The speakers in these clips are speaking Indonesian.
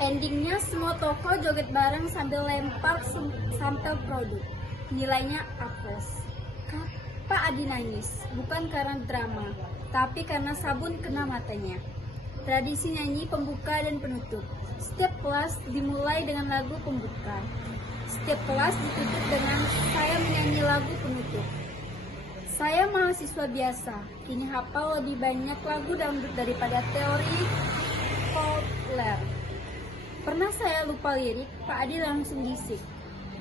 Endingnya semua toko joget bareng sambil lempar sampel produk. Nilainya A+. Pak Adi nangis, bukan karena drama, tapi karena sabun kena matanya. Tradisi nyanyi pembuka dan penutup. Setiap kelas dimulai dengan lagu pembuka. Setiap kelas ditutup dengan saya menyanyi lagu penutup. Saya mahasiswa biasa, kini hafal lebih banyak lagu dangdut daripada teori populer. Pernah saya lupa lirik, Pak Adi langsung bisik.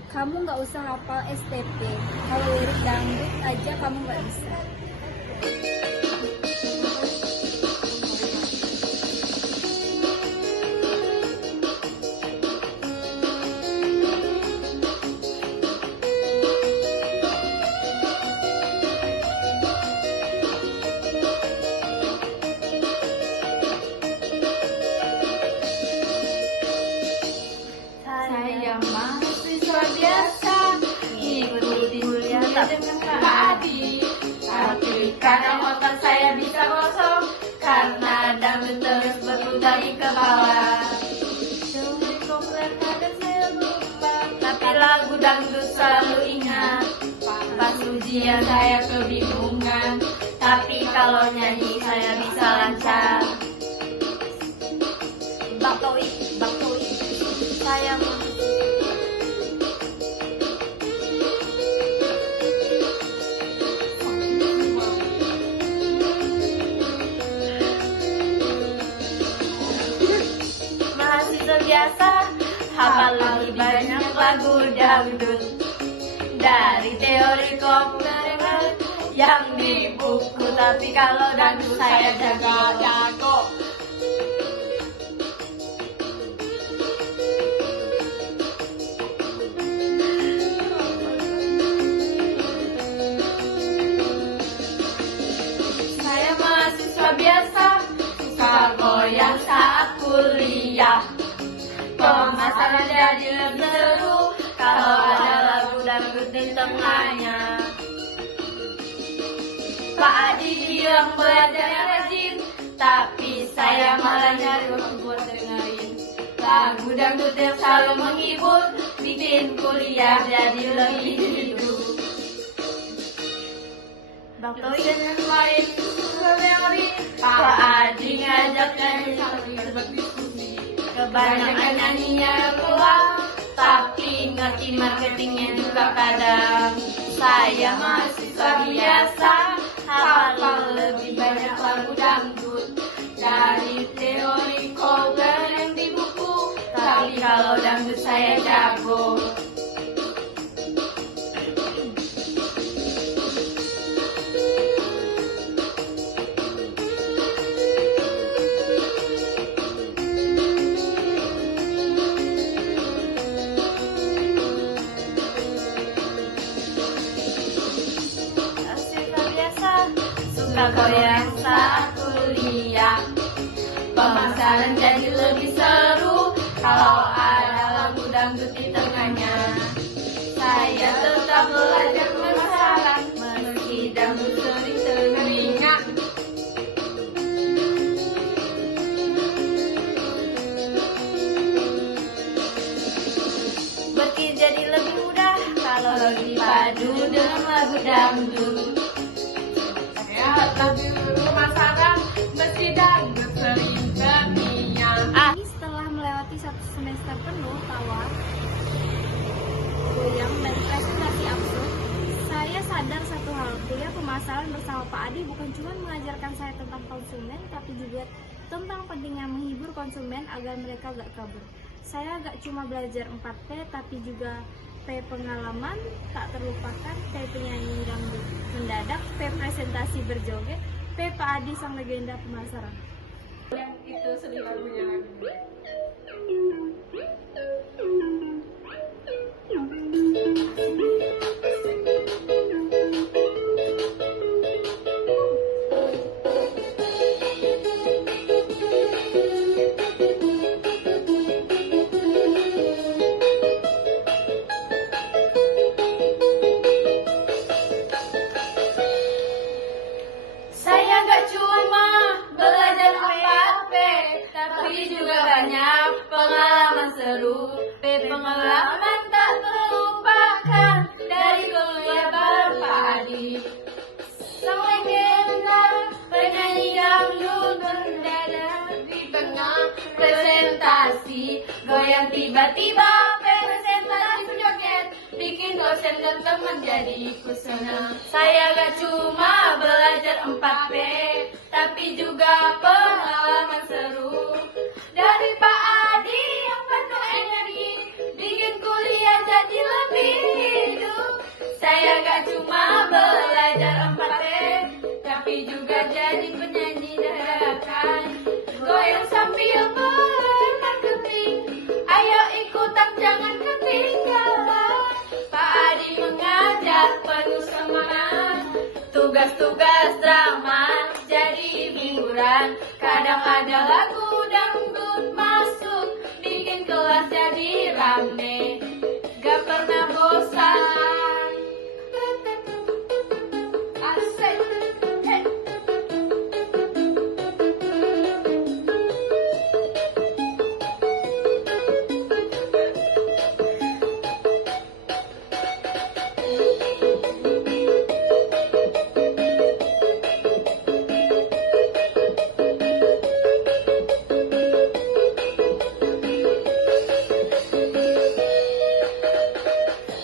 Kamu nggak usah hafal STP, kalau lirik dangdut aja kamu nggak bisa. Saya mahasiswa biasa, ikuti kuliah dengan Pak Adi. Tapi kadang otak saya bisa kosong, karena dangdut terus berputar di kepala. Teori populer kadang saya lupa, tapi lagu dangdut selalu ingat. Pas ujian saya kebingungan, tapi kalau nyanyi saya bisa lancar. Bang Toi, saya mahasiswa biasa, hafal lebih banyak lagu dangdut dari teori komputer yang di buku. Tapi kalau dangdut saya jago. Saya mahasiswa biasa, suka goyang saat kuliah. Pemasaran jadi lebih seru kalau ada lagu dangdut di tengahnya. Pak Adi bilang belajar yang rajin, tapi saya malah nyari waktu buat dengerin lagu dangdut yang selalu menghibur, bikin kuliah jadi lebih hidup. Bang Toi dan yang lain teori, Pak Adi ngajak nyanyi sambil berdiskusi. Kebanyakan nyanyinya keluar, tapi ngerti marketingnya juga kadang. Saya mahasiswa biasa, hafal lebih banyak lagu dangdut dari teori cover yang di buku. Tapi kalau dangdut saya jago. Suka goyang saat kuliah, pemasaran jadi lebih seru kalau ada lagu dangdut di tengahnya. Saya tetap belajar pemasaran meski dangdut sering telinga. Berpikir jadi lebih mudah kalau dipadu dengan lagu dangdut. Lebih pemasaran meski dangdut sering terngiang. Setelah melewati satu semester penuh tawa, goyang dan presentasi absurd, saya sadar satu hal, kuliah pemasaran bersama Pak Adi bukan cuma mengajarkan saya tentang konsumen, tapi juga tentang pentingnya menghibur konsumen agar mereka gak kabur. Saya gak cuma belajar 4P, tapi juga P pengalaman, tak terlupakan, P penyanyi dangdut mendadak, P presentasi berjoget, P Pak Adi sang legenda pemasaran. Yang itu sedih lagunya lagi. Saya gak cuma belajar apa-apa, tapi juga banyak seru, pengalaman tak terlupakan dari kuliah bareng Pak Adi. Sang legenda penyanyi dangdut mendadak di tengah presentasi, goyang tiba-tiba presentasi joget, bikin dosen dan teman jadi ikut senang. Saya gak cuma belajar 4P, tapi juga pengalaman seru dari Pak Adi yang penuh energi, bikin kuliah jadi lebih hidup. Saya gak cuma belajar 4P, tapi juga jadi penyanyi dadakan, goyang sambil bermarketing. Ayo ikutan jangan ketinggalan, Pak Adi mengajar penuh semangat. Tugas-tugas drama jadi hiburan, kadang ada lagu dangdut masuk, bikin kelas jadi rame, gak pernah bosan. Asik, hey.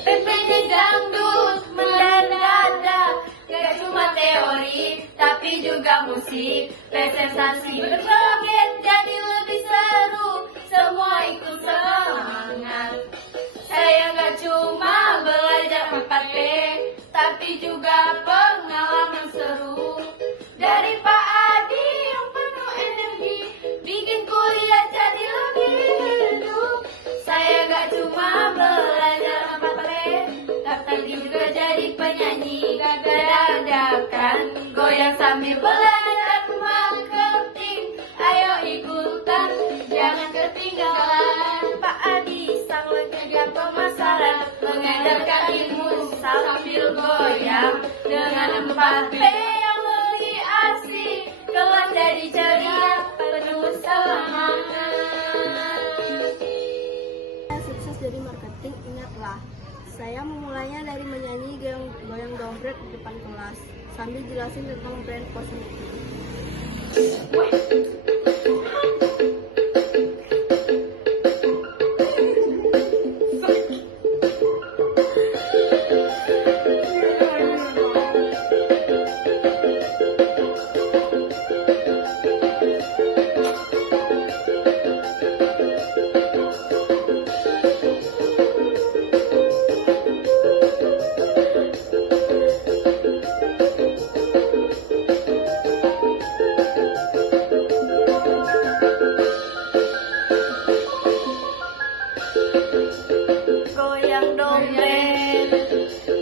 Penyanyi dangdut mendadak, gak cuma teori tapi juga musik. Presentasi berjoget jadi lebih seru, semua ikut semangat. Saya gak cuma belajar 4P, tapi juga pengalaman seru dari Pak Adi yang penuh energi, bikin kuliah jadi lebih hidup. Saya gak cuma belajar 4P, tapi juga jadi penyanyi dadakan, goyang sambil belajar marketing. Ayo ikutan jangan ketinggalan, Pak Adi sang legenda pemasaran, mengajarkan ilmu sambil goyang dengan 4P yang lebih asik, kelas jadi ceria penuh semangat. Sukses dari marketing, ingatlah, saya memulainya dari menyanyi goyang dompet di depan kelas sambil jelasin tentang brand kosmetik. Goyang dompet,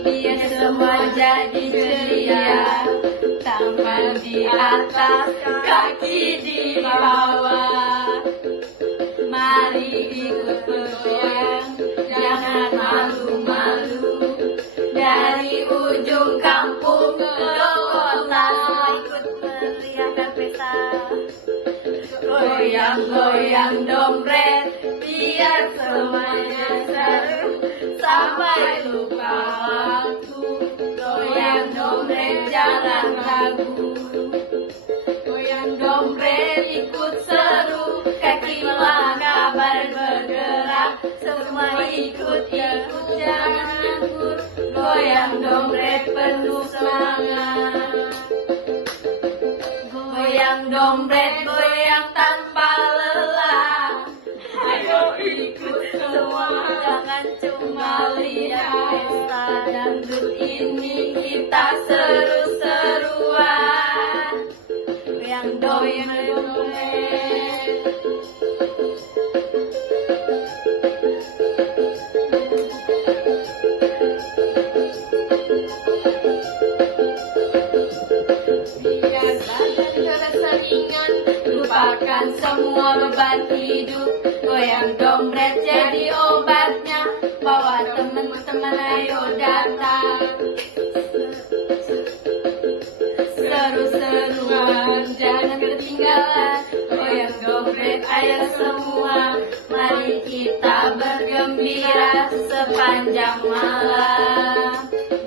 biar semua jadi ceria, tangan di atas, kaki di bawah. Mari ikut bergoyang, jangan malu-malu, dari ujung kampung ke kota, ikut meriahkan pesta. Goyang-goyang dompet, biar semuanya seru, sampai lupa waktu. Goyang dompet jangan ragu, goyang dompet ikut seru, kaki melangkah badan bergerak, semua ikut-ikut jangan nganggur. Goyang dompet penuh semangat, goyang dompet goyang tanpa lelah. Ayo ikut semua, jangan cuma lihat pesta dangdut ini, kita seru-seruan. Goyang dompet. Lupakan semua beban hidup, goyang dompet jadi obatnya, bawa teman-teman ayo datang. Seru-seruan jangan ketinggalan, goyang dompet ayo semua, mari kita bergembira sepanjang malam.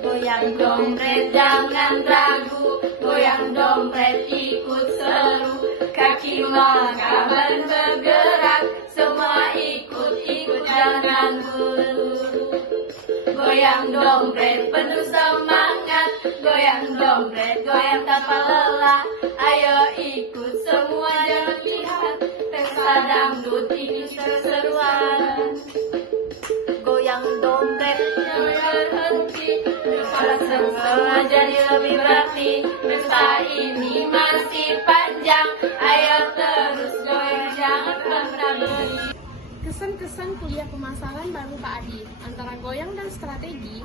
Goyang dompet jangan ragu, goyang dompet ikut seru, kaki melangkah bergerak, semua ikut-ikut jangan buru. Goyang dompet penuh semangat, goyang dompet goyang tanpa lelah, ayo ikut semua jangan lihat, pesta dangdut ini seru-seruan. Goyang dompet jangan berhenti, para semua jadi lebih berarti, pesta ini masih panjang, ayo terus goyang jangan pernah berhenti. Kesan-kesan kuliah pemasaran baru Pak Adi, antara goyang dan strategi.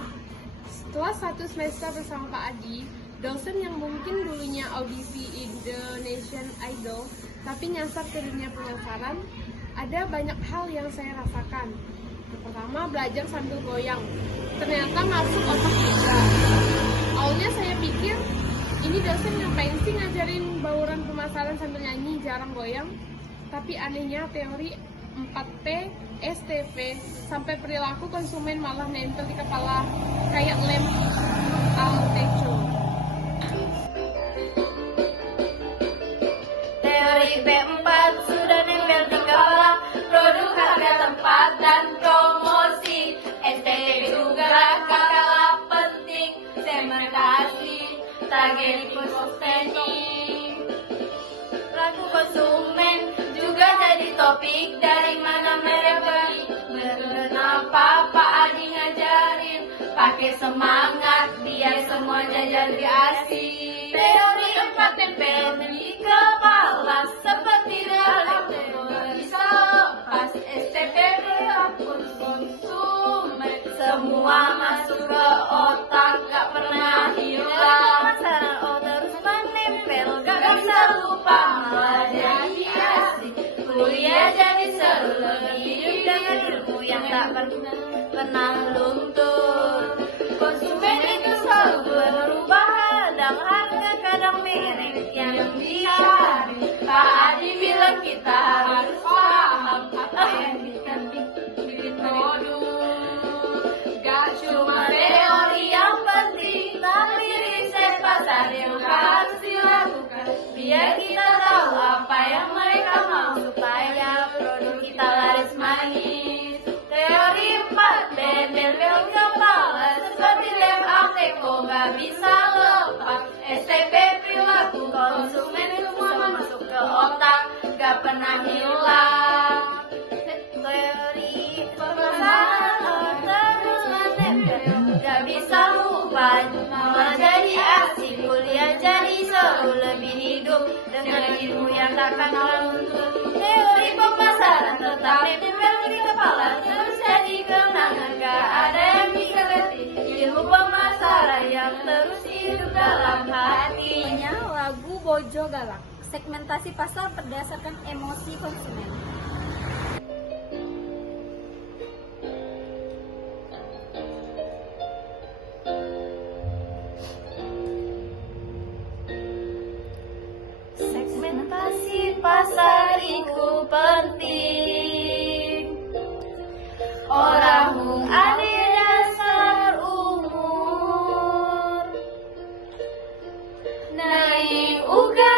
Setelah 1 semester bersama Pak Adi, dosen yang mungkin dulunya audisi Indonesian Idol, tapi nyasar ke dunia pemasaran, ada banyak hal yang saya rasakan. Yang pertama, belajar sambil goyang. Ternyata masuk otak juga. Awalnya saya pikir, ini dosen ngapain sih ngajarin bauran pemasaran sambil nyanyi, jarang goyang. Tapi anehnya teori 4P, STP, sampai perilaku konsumen malah nempel di kepala kayak lem alteco. Teori P4 sudah nempel di kepala, produk, harga, tempat, dan promosi. STP juga kalah penting, segmentasi, target positioning. Perilaku konsumen juga jadi topik, dari mana mereka beli. Kenapa Pak Adi ngajarin, pakai semangat biar semuanya jadi asik. Teori 4 tempel di kepala, seperti dalam teori bisa lepas. STP perilaku konsumen, semua masuk ke otak, gak pernah hilang. Masalah terus menempel, gak bisa lupa, malah jadi asik. Kuliah jadi seru, lebih hidup dengan ilmu yang tak pernah luntur. Konsumen itu selalu berubah, kadang harga, kadang merek yang dicari. Pak Adi bilang kita harus paham apa yang kita bikin produk. Gak cuma teori yang penting, tapi riset pasar yang harus dilakukan, biar kita tahu apa yang mereka mau, supaya produk kita laris manis. Teori 4 bel kepala, seperti lem alteco gak bisa lepas. STP perilaku konsumen semua masuk ke otak, gak pernah hilang. Teori pemasaran terus menempel, gak bisa lupa, malah jadi asik. Kuliah jadi seru, lebih hidup dengan ilmu yang tak pernah luntur. Teori pemasaran tetap nempel di kepala, terus jadi kenangan, gak ada yang bisa ganti. Ilmu pemasaran yang terus hidup dalam hati. Lagu Bojo Galak, segmentasi pasar berdasarkan emosi konsumen. Segmentasi pasar itu penting. Orang ada dasar umur, naik uga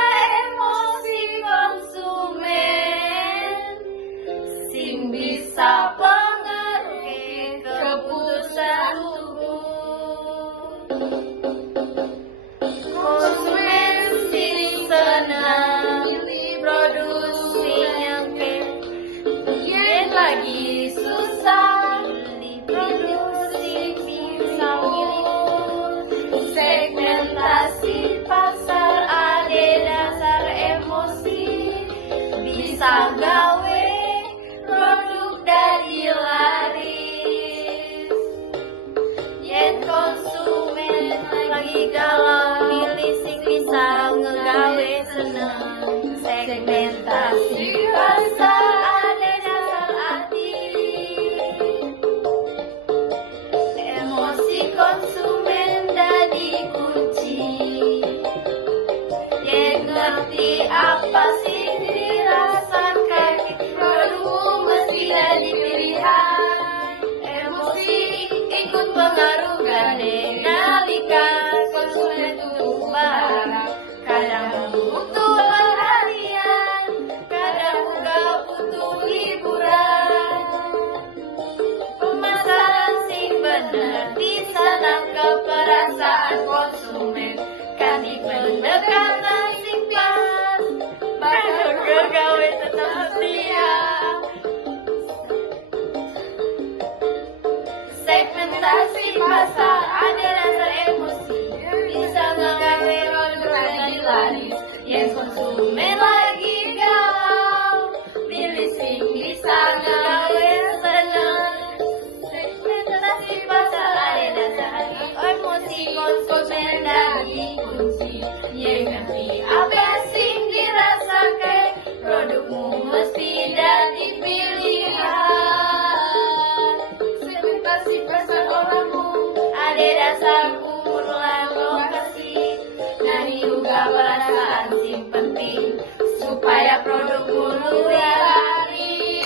emosi konsumen, sing bisa pengaruhi keputusan tubuh. Konsumen sing senang pilih produksi yang yen lagi susah pilih produksi bisa milih. Segmentasi pasar ada dasar emosi, bisa gawe produk dari laris. Yen konsumen lagi galau, milih sing bisa ngegawe seneng. Segmentasi pasar ada dasar arti. segmentasi pasar, ada dasar emosi. Bisa mengambil produk lagi laris, yang konsumen lagi galau. Milising bisa gawe senang. Segmentasi pasar, ada dasar emosi. Konsumen lagi kunci, yang ngerti apa sing dirasakan. Produkmu mesti jadi pilihan. Segmentasi pasar orangmu, ada dasar ulang lokasi. Dari juga perasaan sing penting, supaya produkmu laris.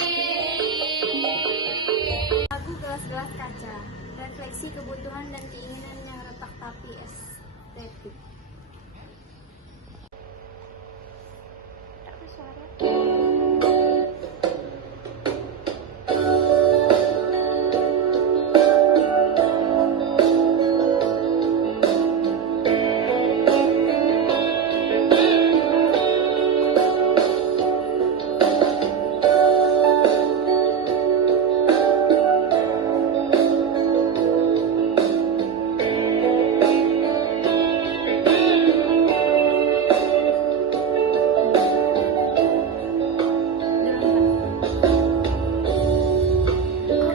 Lagu Gelas-Gelas Kaca, refleksi kebutuhan dan keinginan yang retak tapi estetik.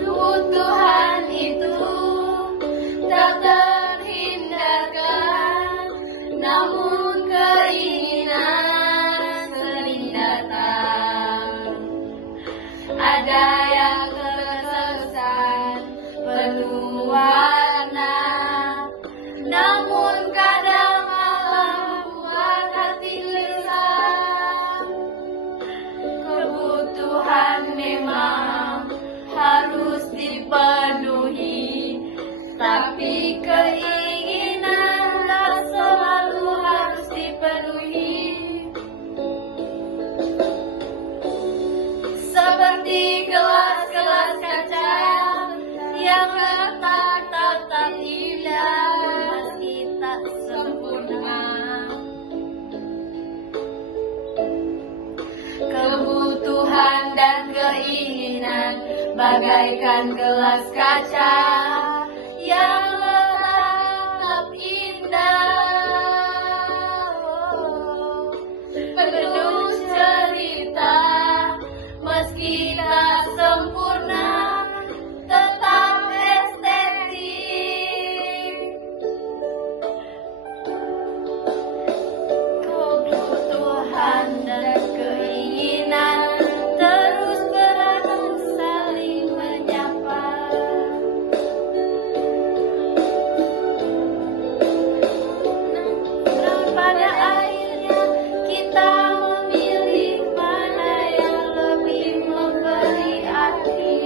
Kebutuhan itu tak terhindarkan, namun keinginan sering datang. Ada yang terkesan penuh warna, namun kadang malah buat hati gelisah. Kebutuhan memang harus dipenuhi, tapi keinginan tak selalu harus dipenuhi. Seperti gelas-gelas kaca yang retak tetap indah meski tak sempurna. Kebutuhan dan keinginan bagaikan gelas kaca yang tetap indah, penuh cerita meski tak sempurna, tetap estetik. Kebutuhan dan keinginan terus berantem saling menyapa. Dan pada akhirnya kita memilih mana yang lebih memberi arti.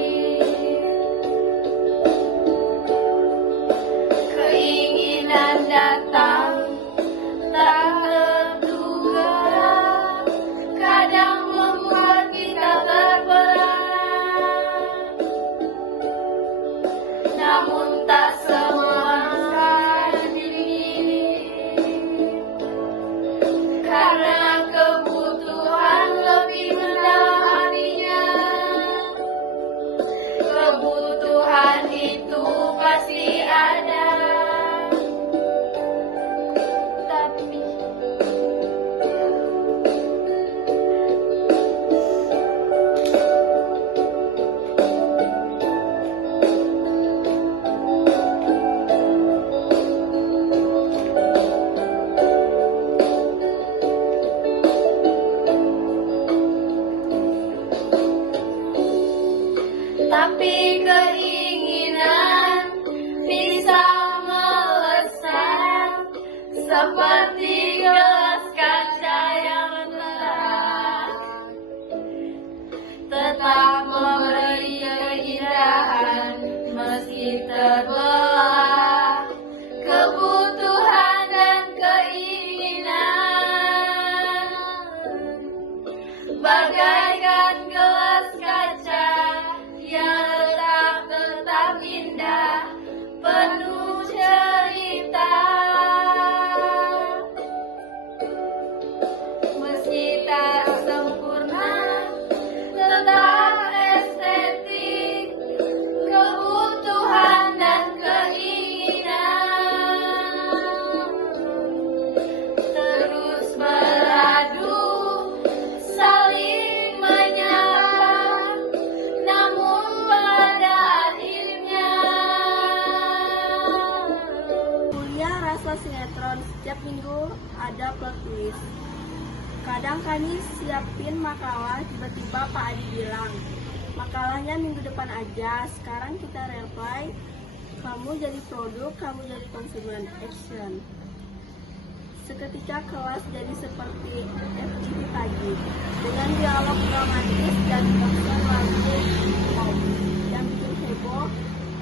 Keinginan datang tak terduga, kadang membuat kita terperangah. Namun tak semua akan dimiliki, karena kebutuhan lebih rendah hatinya. Kebutuhan itu pasti ada, tapi keinginan bisa melesat seperti gelas kaca yang retak, tetap memberi keindahan meski terbelah. Kebutuhan dan keinginan bagaikan gelas kaca yang retak Setiap minggu ada plot twist. Kadang kami siapin makalah, tiba-tiba Pak Adi bilang, makalahnya minggu depan aja, sekarang kita reply, kamu jadi produk, kamu jadi konsumen, action. Seketika kelas jadi seperti FGD tadi, dengan dialog dramatis dan konsen lagu pop yang bikin heboh.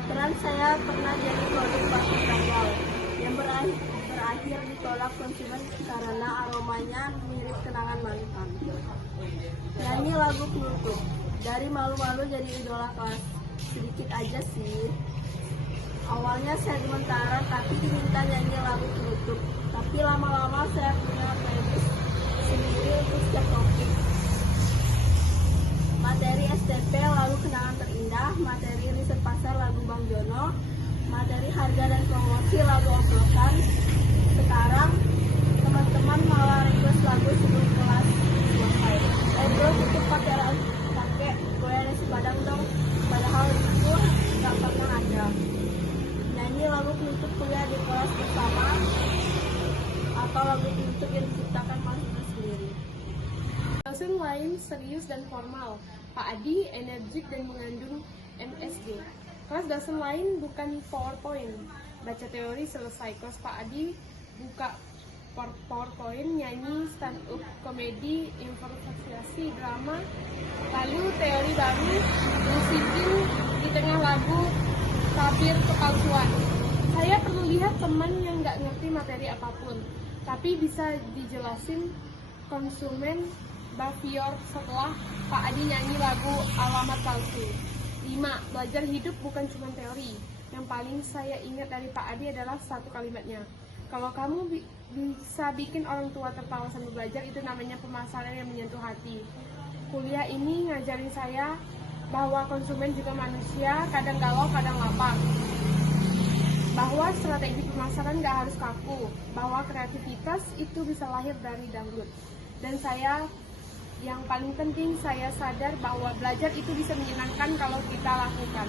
Peran saya pernah jadi produk bakso gagal yang berakhir ditolak konsumen karena aromanya mirip kenangan mantan. Nyanyi lagu penutup, dari malu-malu jadi idola kelas, sedikit aja sih. Awalnya saya sementara tapi diminta nyanyi lagu penutup. Tapi lama-lama saya punya playlist sendiri untuk setiap topik. Materi STP lalu kenangan terindah, materi riset pasar lagu Bang Jono, materi harga dan promosi lagu oplosan. Sekarang teman-teman malah request lagu sebelum kelas selesai. Bro tutup pakai goyang nasi padang dong. Padahal itu nggak pernah ada. Nyanyi lagu penutup kuliah di kelas bersama atau lagu penutup yang diciptakan mahasiswa sendiri. Dosen lain serius dan formal. Pak Adi energik dan mengandung MSG. Kelas dosen lain bukan PowerPoint. Baca teori selesai. Kelas Pak Adi buka PowerPoint, nyanyi, stand up komedi, improvisasi, drama, lalu teori baru, musikin di tengah lagu, tabir kepalsuan. Saya perlu lihat teman yang nggak ngerti materi apapun, tapi bisa dijelasin konsumen Bavior setelah Pak Adi nyanyi lagu Alamat Palsu. 5. Belajar hidup bukan cuma teori. Yang paling saya ingat dari Pak Adi adalah satu kalimatnya. Kalau kamu bisa bikin orang tua tertawa sambil belajar, itu namanya pemasaran yang menyentuh hati. Kuliah ini ngajarin saya bahwa konsumen juga manusia, kadang galau, kadang lapar. Bahwa strategi pemasaran gak harus kaku, bahwa kreativitas itu bisa lahir dari dangdut. Dan yang paling penting, saya sadar bahwa belajar itu bisa menyenangkan kalau kita lakukan.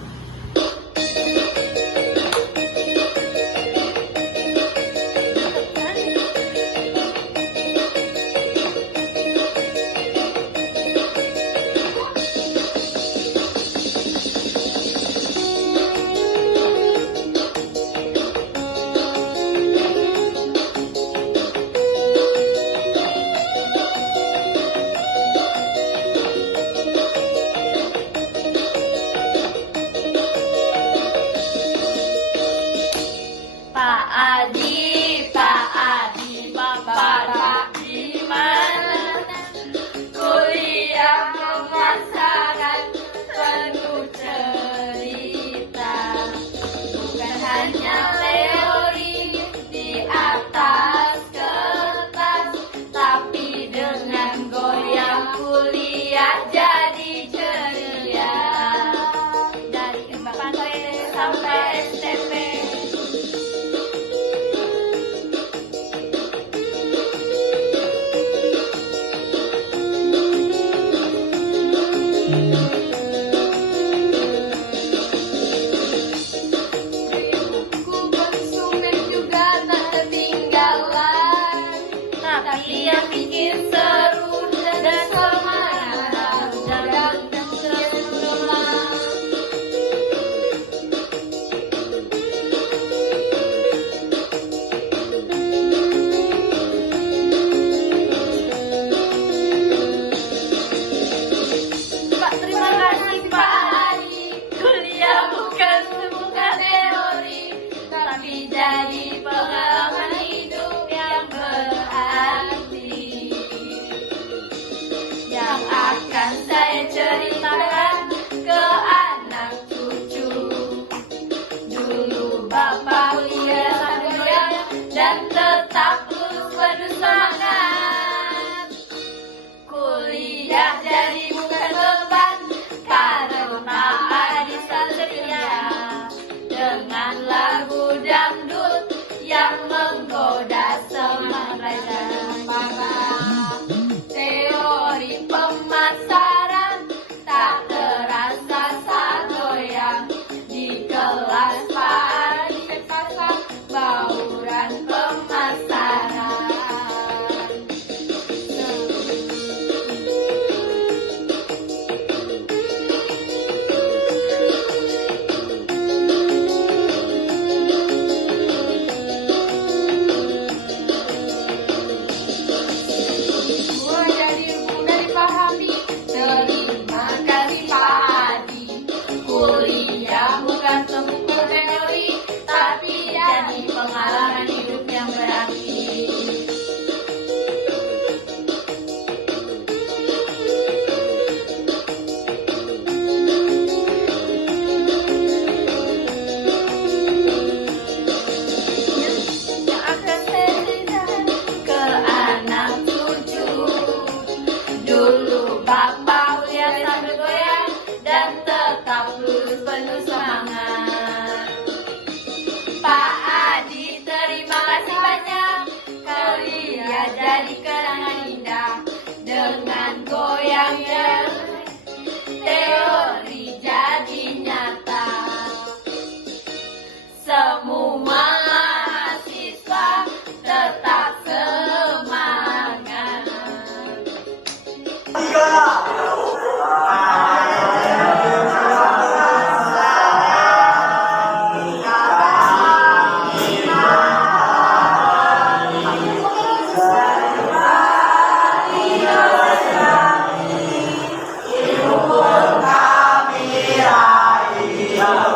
Indonesia.